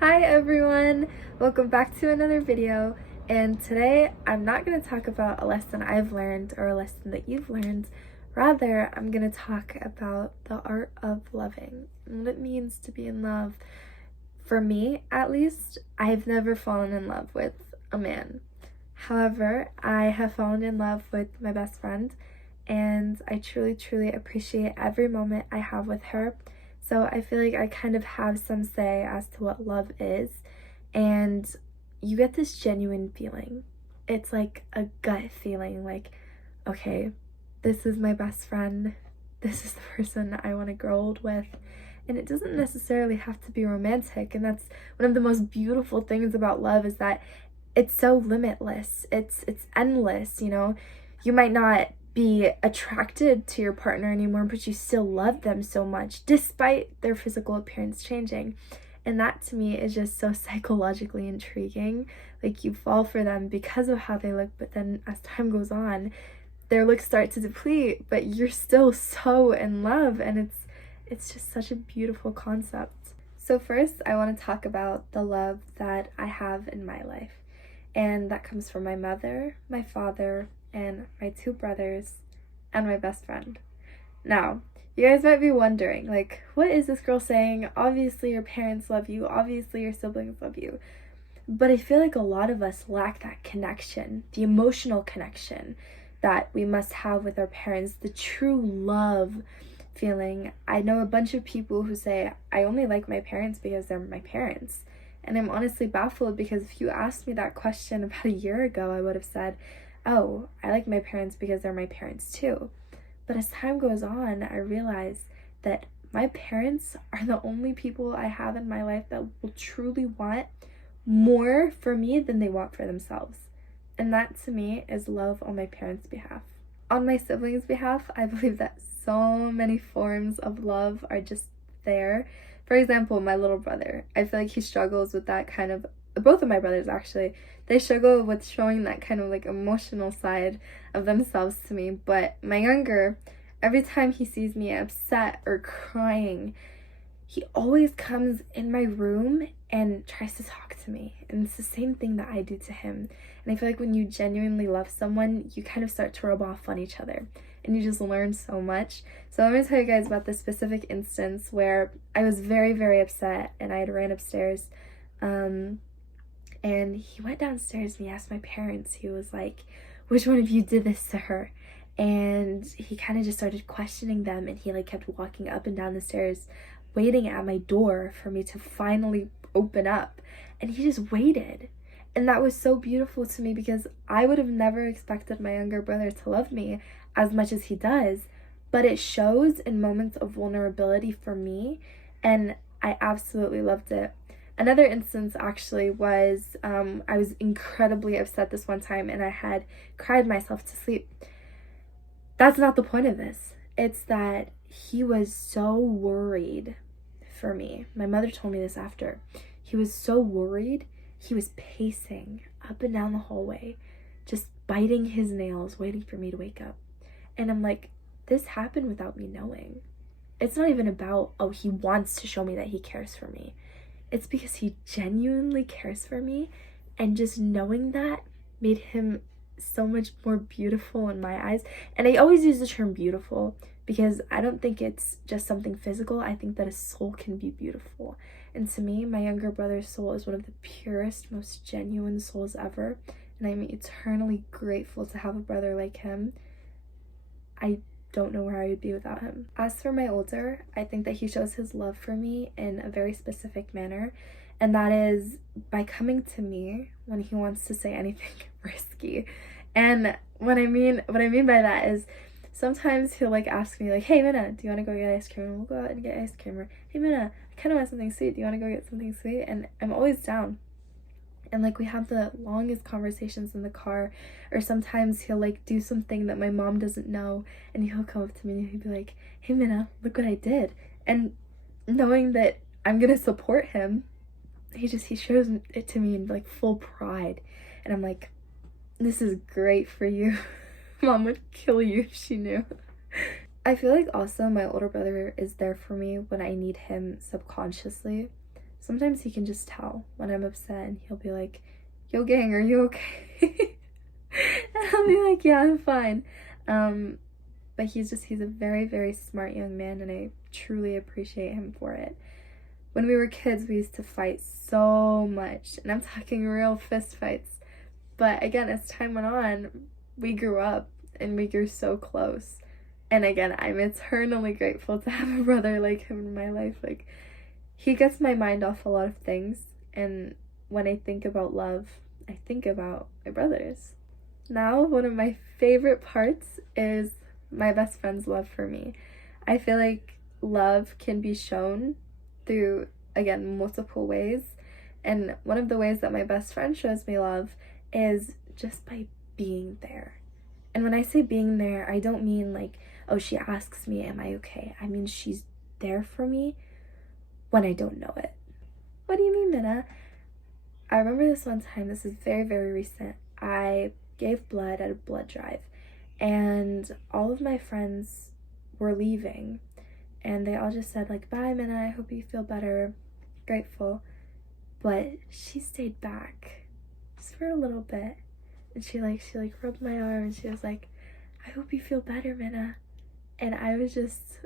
Hi everyone! Welcome back to another video, and today I'm not going to talk about a lesson I've learned or a lesson that you've learned. Rather, I'm going to talk about the art of loving and what it means to be in love. For me, at least, I've never fallen in love with a man. However, I have fallen in love with my best friend, and I truly appreciate every moment I have with her. So I feel like I kind of have some say as to what love is, and you get this genuine feeling. It's like a gut feeling, like, okay, this is my best friend, this is the person I want to grow old with. And it doesn't necessarily have to be romantic, and that's one of the most beautiful things about love, is that it's so limitless, it's endless. You might not be attracted to your partner anymore, but you still love them so much despite their physical appearance changing. And that to me is just so psychologically intriguing. Like, you fall for them because of how they look, but then as time goes on, their looks start to deplete, but you're still so in love, and it's just such a beautiful concept. So first, I want to talk about the love that I have in my life. And that comes from my mother, my father, and my two brothers, and my best friend. Now, you guys might be wondering, like, what is this girl saying? Obviously your parents love you, obviously your siblings love you. But I feel like a lot of us lack that connection, the emotional connection that we must have with our parents, the true love feeling. I know a bunch of people who say, I only like my parents because they're my parents. And I'm honestly baffled, because if you asked me that question about a year ago, I would have said, oh, I like my parents because they're my parents too. But as time goes on, I realize that my parents are the only people I have in my life that will truly want more for me than they want for themselves. And that to me is love on my parents' behalf. On my siblings' behalf, I believe that so many forms of love are just there. For example, my little brother, I feel like he struggles with that kind of, both of my brothers actually, they struggle with showing that kind of like emotional side of themselves to me. But my younger, every time he sees me upset or crying, he always comes in my room and tries to talk to me. And it's the same thing that I do to him. And I feel like when you genuinely love someone, you kind of start to rub off on each other, and you just learn so much. So I'm going to tell you guys about this specific instance where I was very upset, and I had ran upstairs. And he went downstairs and he asked my parents, he was like, which one of you did this to her? And he kind of just started questioning them, and he like kept walking up and down the stairs, waiting at my door for me to finally open up. And he just waited. And that was so beautiful to me, because I would have never expected my younger brother to love me as much as he does. But it shows in moments of vulnerability for me, and I absolutely loved it. Another instance actually was, I was incredibly upset this one time, and I had cried myself to sleep. That's not the point of this. It's that he was so worried for me. My mother told me this after. He was so worried, he was pacing up and down the hallway, just biting his nails, waiting for me to wake up. And I'm like, this happened without me knowing. It's not even about, oh, he wants to show me that he cares for me. It's because he genuinely cares for me, and just knowing that made him so much more beautiful in my eyes. And I always use the term beautiful because I don't think it's just something physical. I think that a soul can be beautiful. And to me, my younger brother's soul is one of the purest, most genuine souls ever. And I'm eternally grateful to have a brother like him. I don't know where I would be without him. As for my older, I think that he shows his love for me in a very specific manner, and that is by coming to me when he wants to say anything risky. And what I mean by that is, sometimes he'll like ask me like, hey Minna, do you want to go get ice cream? And we'll go out and get ice cream. Or, hey Minna, I kind of want something sweet, do you want to go get something sweet? And I'm always down. And like, we have the longest conversations in the car. Or sometimes he'll like do something that my mom doesn't know, and he'll come up to me and he'll be like, hey Minna, look what I did. And knowing that I'm gonna support him, he shows it to me in like full pride. And I'm like, this is great for you. Mom would kill you if she knew. I feel like also my older brother is there for me when I need him subconsciously. sometimes he can just tell when I'm upset, and he'll be like, "Yo, gang, are you okay?" And I'll be like, "Yeah, I'm fine." But he's a very, very smart young man, and I truly appreciate him for it. When we were kids, we used to fight so much, and I'm talking real fist fights. But again, as time went on, we grew up and we grew so close. And again, I'm eternally grateful to have a brother like him in my life. Like, he gets my mind off a lot of things, and when I think about love, I think about my brothers. Now, one of my favorite parts is my best friend's love for me. I feel like love can be shown through, again, multiple ways. And one of the ways that my best friend shows me love is just by being there. And when I say being there, I don't mean like, oh, she asks me, am I okay? I mean, she's there for me when I don't know it. What do you mean, Minna? I remember this one time, this is very, very recent. I gave blood at a blood drive, and all of my friends were leaving, and they all just said like, "Bye, Minna, I hope you feel better, grateful." But she stayed back just for a little bit, and she rubbed my arm, and she was like, "I hope you feel better, Minna." And I was just,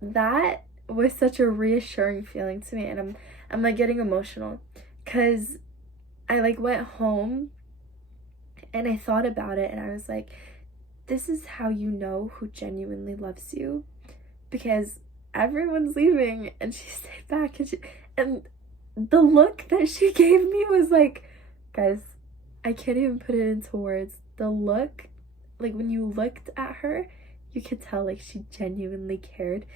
that was such a reassuring feeling to me, and I'm like getting emotional, because I like went home and I thought about it, and I was like, this is how you know who genuinely loves you, because everyone's leaving and she stayed back, and the look that she gave me was like, guys, I can't even put it into words. The look, like when you looked at her, you could tell like she genuinely cared,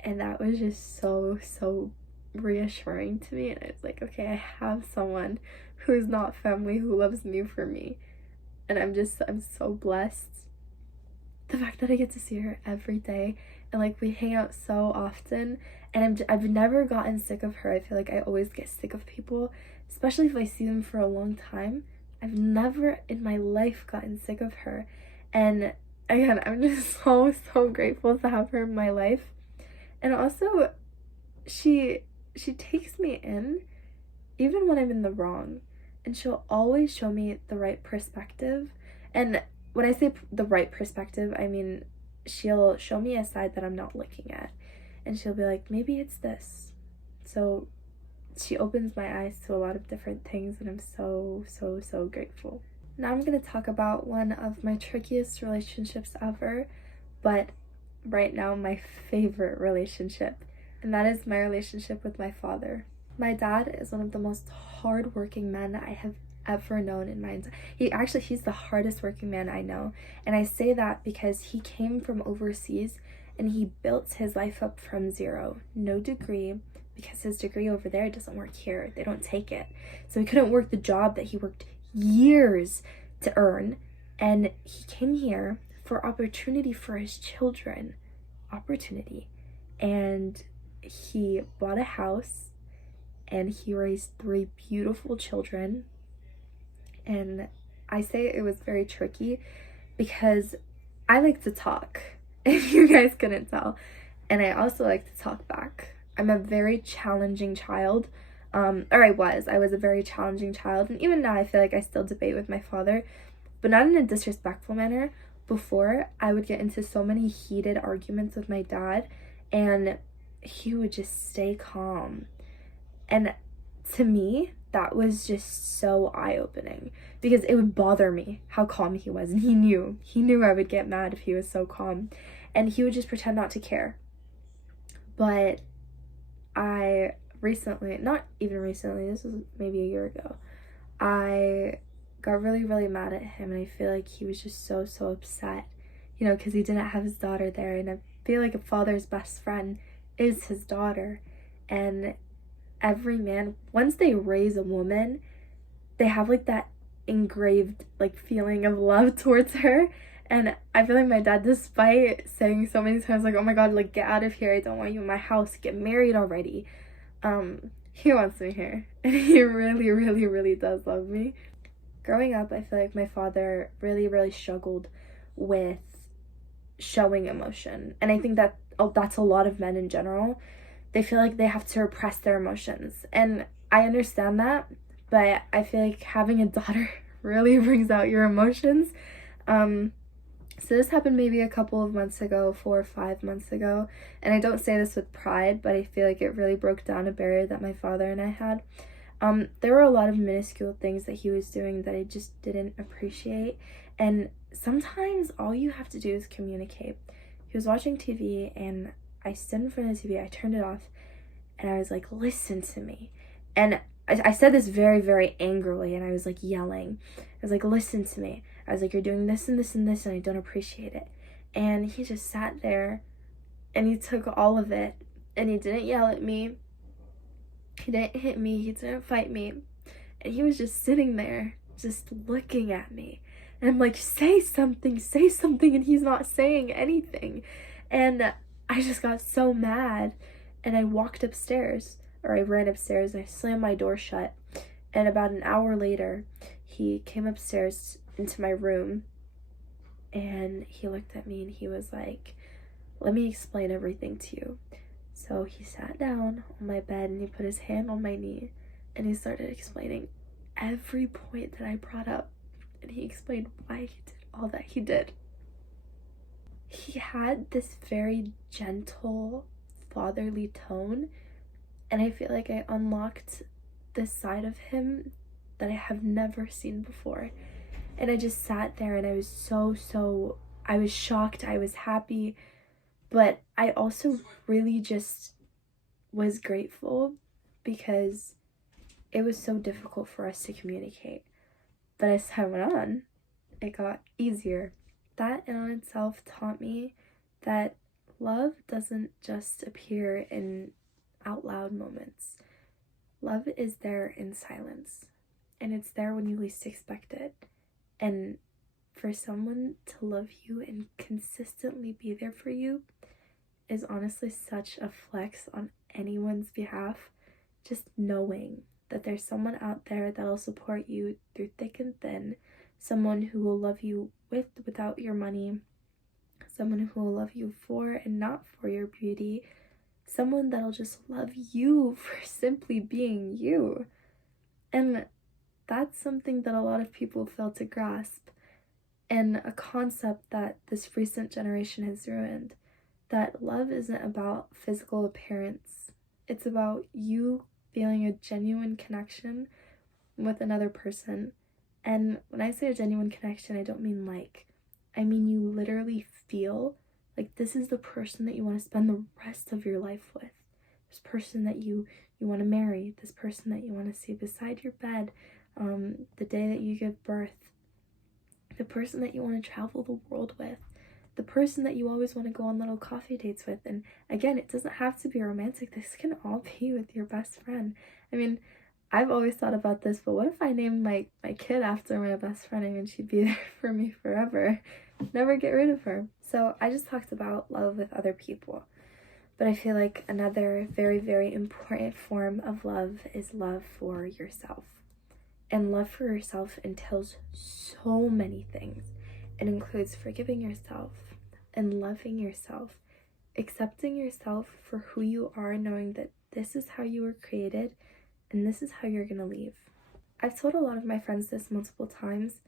and that was just so reassuring to me. And I was like, okay, I have someone who is not family who loves me for me, and I'm so blessed. The fact that I get to see her every day, and like we hang out so often, and I've never gotten sick of her. I feel like I always get sick of people, especially if I see them for a long time. I've never in my life gotten sick of her, and again, I'm just so grateful to have her in my life. And also, she takes me in even when I'm in the wrong, and she'll always show me the right perspective. And when I say the right perspective, I mean she'll show me a side that I'm not looking at, and she'll be like, maybe it's this. So she opens my eyes to a lot of different things, and I'm so grateful. Now I'm going to talk about one of my trickiest relationships ever, but right now my favorite relationship, and that is my relationship with my father. My dad is one of the most hardworking men I have ever known in my entire. He's the hardest working man I know, and I say that because he came from overseas and he built his life up from zero, no degree, because his degree over there doesn't work here. They don't take it, so he couldn't work the job that he worked years to earn, and he came here for opportunity for his children, and he bought a house, and he raised 3 beautiful children. And I say it was very tricky because I like to talk, if you guys couldn't tell, and I also like to talk back. I'm a very challenging child, or I was a very challenging child, and even now I feel like I still debate with my father, but not in a disrespectful manner. Before, I would get into so many heated arguments with my dad, and he would just stay calm. And to me, that was just so eye-opening, because it would bother me how calm he was, and he knew I would get mad if he was so calm, and he would just pretend not to care. But I recently, not even recently, this was maybe a year ago, I got really mad at him, and I feel like he was just so upset, because he didn't have his daughter there, and I feel like a father's best friend is his daughter. And every man, once they raise a woman, they have like that engraved like feeling of love towards her. And I feel like my dad, despite saying so many times like, oh my god, like get out of here, I don't want you in my house, get married already, he wants me here, and he really does love me. Growing up, I feel like my father really struggled with showing emotion, and I think that that's a lot of men in general, they feel like they have to repress their emotions. And I understand that, but I feel like having a daughter really brings out your emotions. So this happened maybe a couple of months ago, 4 or 5 months ago, and I don't say this with pride, but I feel like it really broke down a barrier that my father and I had. There were a lot of minuscule things that he was doing that I just didn't appreciate, and sometimes all you have to do is communicate. He was watching TV, and I stood in front of the TV, I turned it off, and I was like, listen to me. And I said this very, very angrily, and I was like yelling. I was like, listen to me. I was like, you're doing this and this and this, and I don't appreciate it. And he just sat there, and he took all of it, and he didn't yell at me. He didn't hit me. He didn't fight me. And he was just sitting there, just looking at me. And I'm like, say something, and he's not saying anything. And I just got so mad, and I walked upstairs, or I ran upstairs, and I slammed my door shut. And about an hour later, he came upstairs into my room, and he looked at me, and he was like, let me explain everything to you. So he sat down on my bed, and he put his hand on my knee, and he started explaining every point that I brought up, and he explained why he did all that he did. He had this very gentle, fatherly tone, and I feel like I unlocked this side of him that I have never seen before. And I just sat there, and I was I was shocked, I was happy, but I also really just was grateful because it was so difficult for us to communicate. But as time went on, it got easier. That in on itself taught me that love doesn't just appear in out loud moments. Love is there in silence, and it's there when you least expect it. And for someone to love you and consistently be there for you is honestly such a flex on anyone's behalf. Just knowing that there's someone out there that'll support you through thick and thin, someone who will love you with without your money, someone who will love you for and not for your beauty, someone that'll just love you for simply being you. And that's something that a lot of people fail to grasp, and a concept that this recent generation has ruined, that love isn't about physical appearance. It's about you feeling a genuine connection with another person. And when I say a genuine connection, I don't mean like, I mean you literally feel like this is the person that you want to spend the rest of your life with. This person that you want to marry, this person that you want to see beside your bed, the day that you give birth, the person that you want to travel the world with, the person that you always want to go on little coffee dates with. And again, it doesn't have to be romantic. This can all be with your best friend. I mean, I've always thought about this, but what if I named my kid after my best friend? I mean, she'd be there for me forever. Never get rid of her. So I just talked about love with other people. But I feel like another very, very important form of love is love for yourself. And love for yourself entails so many things. It includes forgiving yourself and loving yourself, accepting yourself for who you are, knowing that this is how you were created and this is how you're gonna leave. I've told a lot of my friends this multiple times,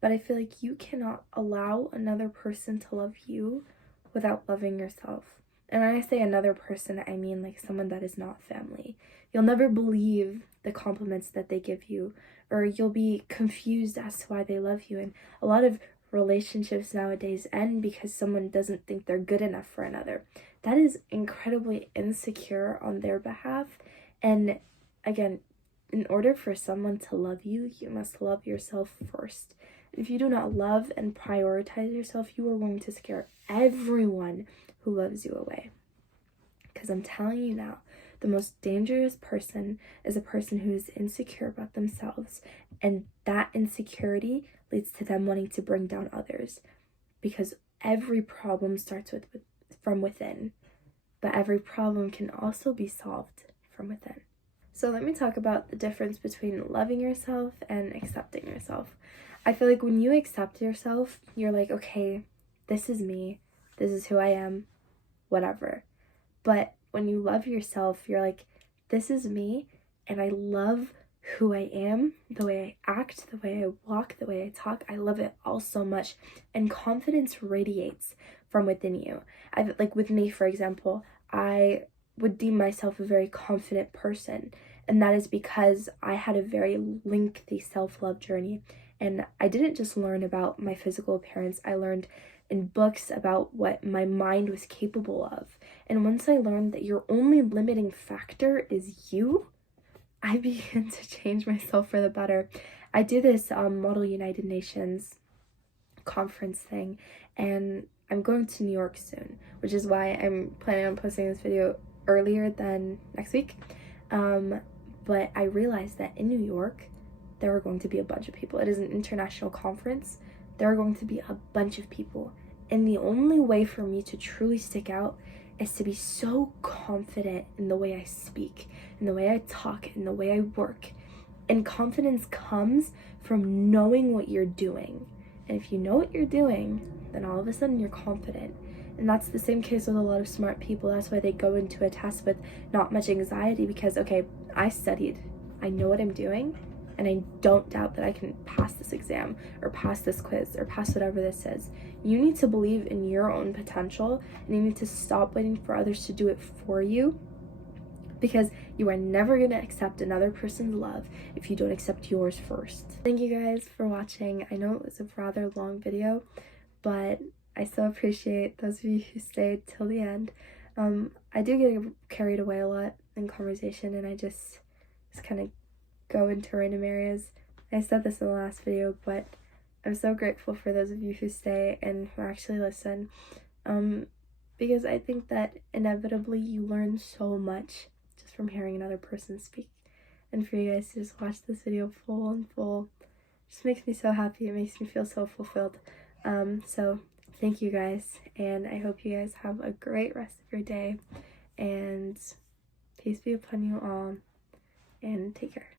but I feel like you cannot allow another person to love you without loving yourself. And when I say another person, I mean like someone that is not family. You'll never believe the compliments that they give you, or you'll be confused as to why they love you. And a lot of relationships nowadays end because someone doesn't think they're good enough for another. That is incredibly insecure on their behalf. And again, in order for someone to love you, you must love yourself first. If you do not love and prioritize yourself, you are going to scare everyone who loves you away. Because I'm telling you now, the most dangerous person is a person who is insecure about themselves, and that insecurity leads to them wanting to bring down others, because every problem starts from within, but every problem can also be solved from within. So let me talk about the difference between loving yourself and accepting yourself. I feel like when you accept yourself, you're like, okay, this is me, this is who I am, whatever. But when you love yourself, you're like, this is me, and I love who I am, the way I act, the way I walk, the way I talk. I love it all so much, and confidence radiates from within you. Like with me, for example, I would deem myself a very confident person, and that is because I had a very lengthy self-love journey, and I didn't just learn about my physical appearance. I learned in books about what my mind was capable of, and once I learned that your only limiting factor is you, I began to change myself for the better. I do this Model United Nations conference thing, and I'm going to New York soon, which is why I'm planning on posting this video earlier than next week. But I realized that in New York, there are going to be a bunch of people. It is an international conference. There are going to be a bunch of people. And the only way for me to truly stick out is to be so confident in the way I speak, in the way I talk, in the way I work. And confidence comes from knowing what you're doing. And if you know what you're doing, then all of a sudden you're confident. And that's the same case with a lot of smart people. That's why they go into a test with not much anxiety, because, okay, I studied, I know what I'm doing, and I don't doubt that I can pass this exam or pass this quiz or pass whatever this is. You need to believe in your own potential, and you need to stop waiting for others to do it for you, because you are never going to accept another person's love if you don't accept yours first. Thank you guys for watching. I know it was a rather long video, but I still appreciate those of you who stayed till the end. I do get carried away a lot in conversation, and I just kind of go into random areas. I said this in the last video, but I'm so grateful for those of you who stay and who actually listen, because I think that inevitably you learn so much just from hearing another person speak. And for you guys to just watch this video full just makes me so happy. It makes me feel so fulfilled. So thank you guys, and I hope you guys have a great rest of your day, and peace be upon you all, and take care.